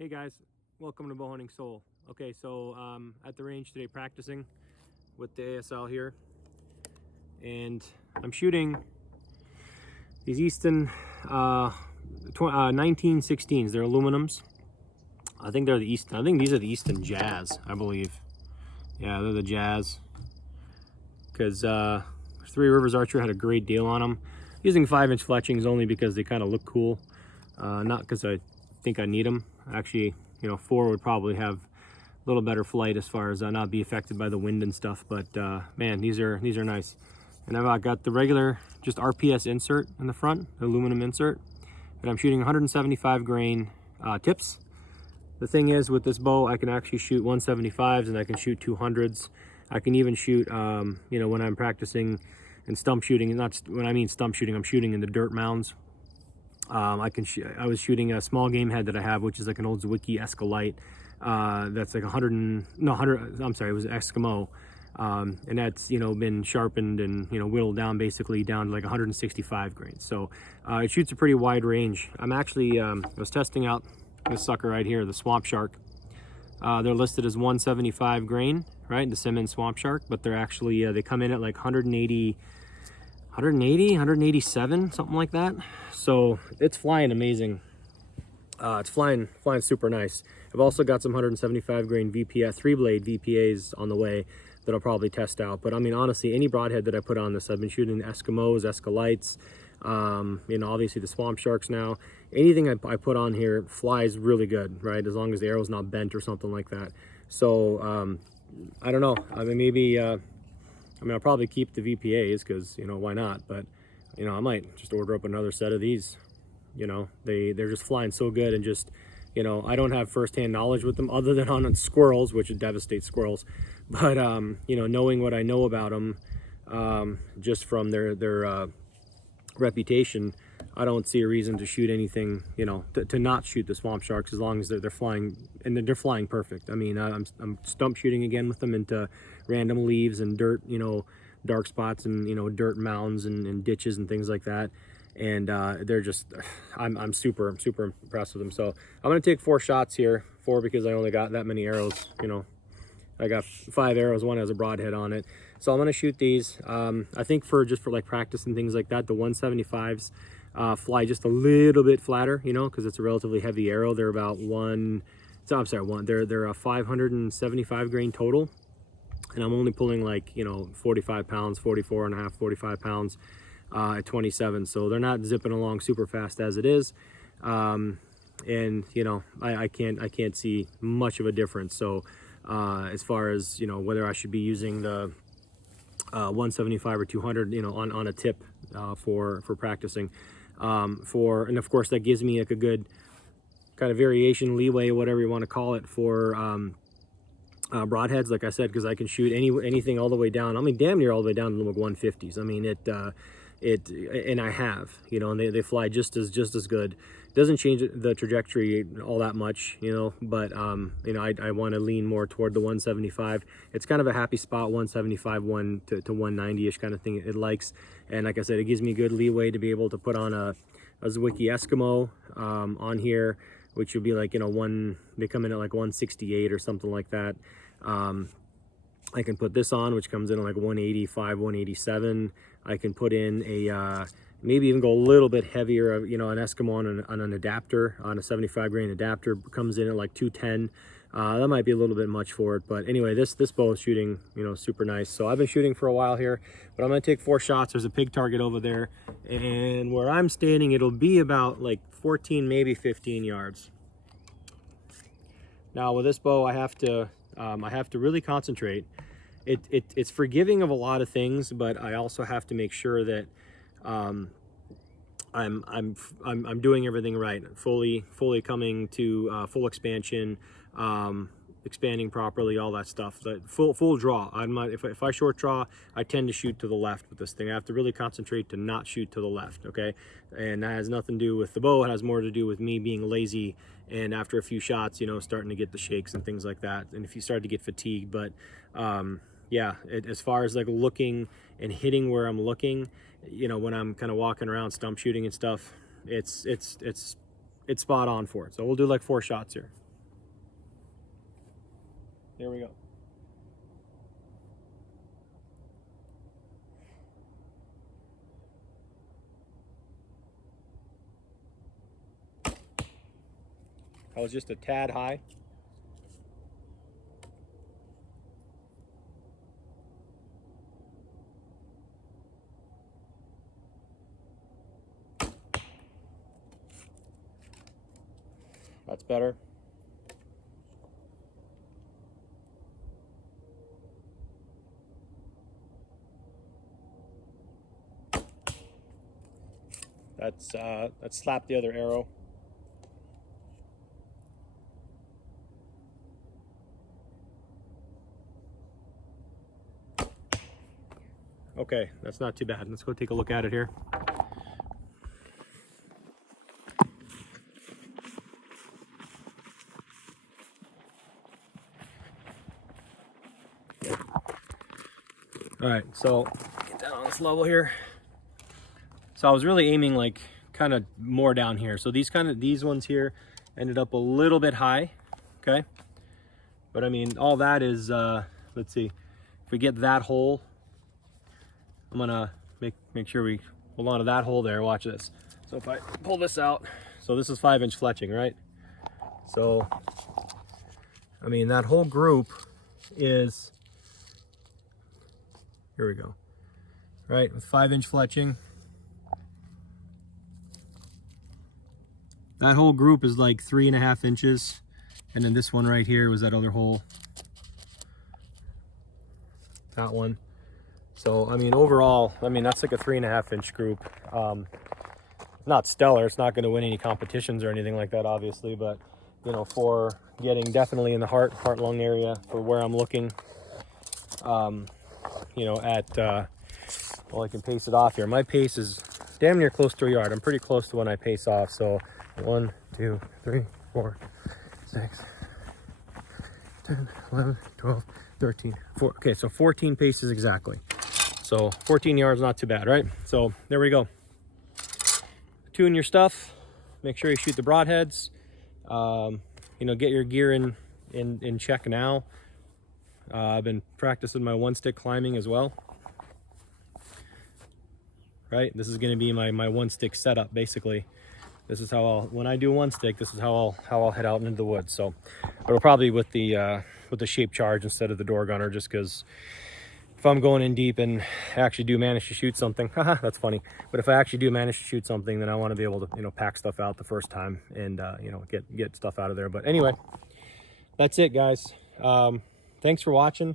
Hey guys, welcome to Bow Hunting Soul. Okay, so at the range today practicing with the ASL here, and I'm shooting these Easton 1916s. They're aluminums. I think they're the Easton. I think these are the Easton Jazz, I believe. Yeah, they're the Jazz. Because Three Rivers Archer had a great deal on them. Using 5-inch fletchings only because they kind of look cool, not because I think I need them. Actually, you know, 4 would probably have a little better flight as far as not be affected by the wind and stuff. But man, these are nice. And I've got the regular just RPS insert in the front, the aluminum insert, and I'm shooting 175 grain tips. The thing is, with this bow, I can actually shoot 175s and I can shoot 200s. I can even shoot, you know, when I'm practicing and stump shooting. Not when I mean stump shooting, I'm shooting in the dirt mounds. I was shooting a small game head that I have, which is like an old Zwickey Escalite. That's like 100. I'm sorry, it was Eskimo, and that's, you know, been sharpened and, you know, whittled down basically down to like 165 grains. So it shoots a pretty wide range. I'm actually I was testing out this sucker right here, the Swamp Shark. They're listed as 175 grain, right? The Simmons Swamp Shark, but they're actually they come in at like 180, 187, something like that. So it's flying amazing. It's flying super nice. I've also got some 175 grain VPA 3-blade VPAs on the way that I'll probably test out. But I mean, honestly, any broadhead that I put on this, I've been shooting Eskimos, Escalites, you know, obviously the Swamp Sharks now. Anything I put on here flies really good, right? As long as the arrow's not bent or something like that. So I don't know. I mean, maybe I mean, I'll probably keep the VPAs because, you know, why not? But, you know, I might just order up another set of these. You know, they're just flying so good, and just, you know, I don't have firsthand knowledge with them other than on squirrels, which would devastate squirrels. But you know, knowing what I know about them, just from their reputation, I don't see a reason to shoot anything, you know, to not shoot the Swamp Sharks, as long as they're flying, and they're flying perfect. I mean, I'm stump shooting again with them into random leaves and dirt, you know, dark spots and, you know, dirt mounds and ditches and things like that. And they're just, I'm super impressed with them. So I'm gonna take 4 shots here, 4 because I only got that many arrows. You know, I got 5 arrows, 1 has a broadhead on it. So I'm gonna shoot these. I think for like practice and things like that, the 175s fly just a little bit flatter, you know, because it's a relatively heavy arrow. They're about they're a 575 grain total, and I'm only pulling like, you know, 45 pounds, 44 and a half, 45 pounds at 27. So they're not zipping along super fast as it is. And you know, I can't see much of a difference. So as far as, you know, whether I should be using the 175 or 200, you know, on a tip for practicing, and of course that gives me like a good kind of variation, leeway, whatever you want to call it, for broadheads, like I said, because I can shoot anything all the way down. I mean, damn near all the way down to the 150s. I mean, and I have, you know, and they fly just as good. It doesn't change the trajectory all that much, you know, but you know, I want to lean more toward the 175. It's kind of a happy spot, 175 to 190-ish kind of thing it likes. And like I said, it gives me good leeway to be able to put on a Zwickey Eskimo on here, which would be like, you know, they come in at like 168 or something like that. I can put this on, which comes in at like 185, 187. I can put in a maybe even go a little bit heavier, you know, an Eskimo on an adapter, on a 75 grain adapter, comes in at like 210. That might be a little bit much for it, but anyway, this bow is shooting, you know, super nice. So I've been shooting for a while here, but I'm gonna take 4 shots. There's a pig target over there, and where I'm standing, it'll be about like 14, maybe 15 yards. Now with this bow, I have to really concentrate. It's forgiving of a lot of things, but I also have to make sure that I'm doing everything right, fully coming to full expansion, expanding properly, all that stuff. The full draw. I'm not, if I short draw, I tend to shoot to the left with this thing. I have to really concentrate to not shoot to the left, okay? And that has nothing to do with the bow. It has more to do with me being lazy, and after a few shots, you know, starting to get the shakes and things like that, and if you start to get fatigued. But yeah, as far as like looking and hitting where I'm looking, you know, when I'm kind of walking around stump shooting and stuff, it's spot on for it. So we'll do like 4 shots here. Here we go. I was just a tad high. That's better. Let's slap the other arrow. Okay, that's not too bad. Let's go take a look at it here. All right, so get down on this level here. So I was really aiming like kind of more down here. So these ones here ended up a little bit high, okay? But I mean, all that is, let's see, if we get that hole, I'm gonna make sure we hold on to that hole there. Watch this. So if I pull this out, so this is 5-inch fletching, right? So, I mean, that whole group is, here we go, right? With 5-inch fletching. That whole group is like 3.5 inches. And then this one right here was that other hole. That one. So, I mean, overall, I mean, that's like a 3.5 inch group. Not stellar. It's not going to win any competitions or anything like that, obviously. But, you know, for getting definitely in the heart-lung area for where I'm looking, you know, at, well, I can pace it off here. My pace is damn near close to a yard. I'm pretty close to when I pace off. So 1, 2, 3, 4, 6, 10, 11, 12, 13, 4. Okay, so 14 paces exactly. So 14 yards, not too bad, right? So there we go. Tune your stuff. Make sure you shoot the broadheads. You know, get your gear in check now. I've been practicing my one-stick climbing as well. Right, this is going to be my one-stick setup basically. This is how when I do one stick, this is how I'll head out into the woods. So, but it'll probably with the shape charge instead of the door gunner, just because if I'm going in deep and I actually do manage to shoot something, that's funny. But if I actually do manage to shoot something, then I want to be able to, you know, pack stuff out the first time and you know, get stuff out of there. But anyway, that's it, guys. Thanks for watching.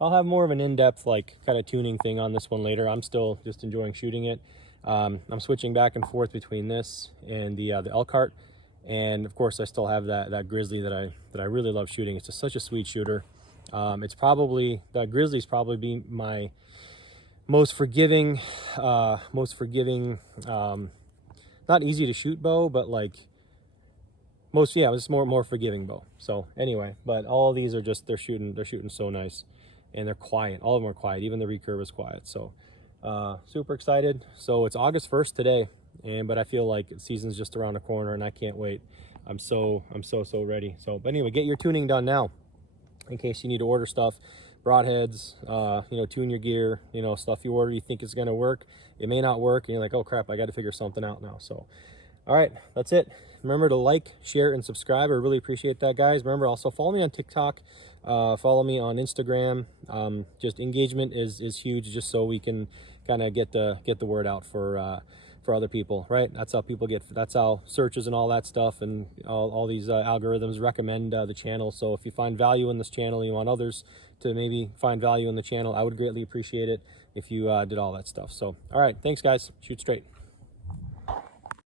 I'll have more of an in-depth like kind of tuning thing on this one later. I'm still just enjoying shooting it. I'm switching back and forth between this and the Elkhart, and of course I still have that Grizzly that I really love shooting. It's just such a sweet shooter. It's probably, that Grizzly's probably be my most forgiving, not easy to shoot bow, but like it's more forgiving bow. So anyway, but all of these are just they're shooting so nice, and they're quiet. All of them are quiet. Even the recurve is quiet. So. Super excited. So it's August 1st today, but I feel like season's just around the corner and I can't wait. I'm so ready. So, but anyway, get your tuning done now in case you need to order stuff, broadheads, you know, tune your gear, you know, stuff you order, you think it's going to work. It may not work. And you're like, oh crap, I got to figure something out now. So, all right, that's it. Remember to like, share, and subscribe. I really appreciate that, guys. Remember, also follow me on TikTok. Follow me on Instagram. Just engagement is huge, just so we can kind of get the word out for other people, right? That's how searches and all that stuff and all these algorithms recommend the channel. So if you find value in this channel, you want others to maybe find value in the channel, I would greatly appreciate it if you did all that stuff. So, all right, thanks, guys. Shoot straight.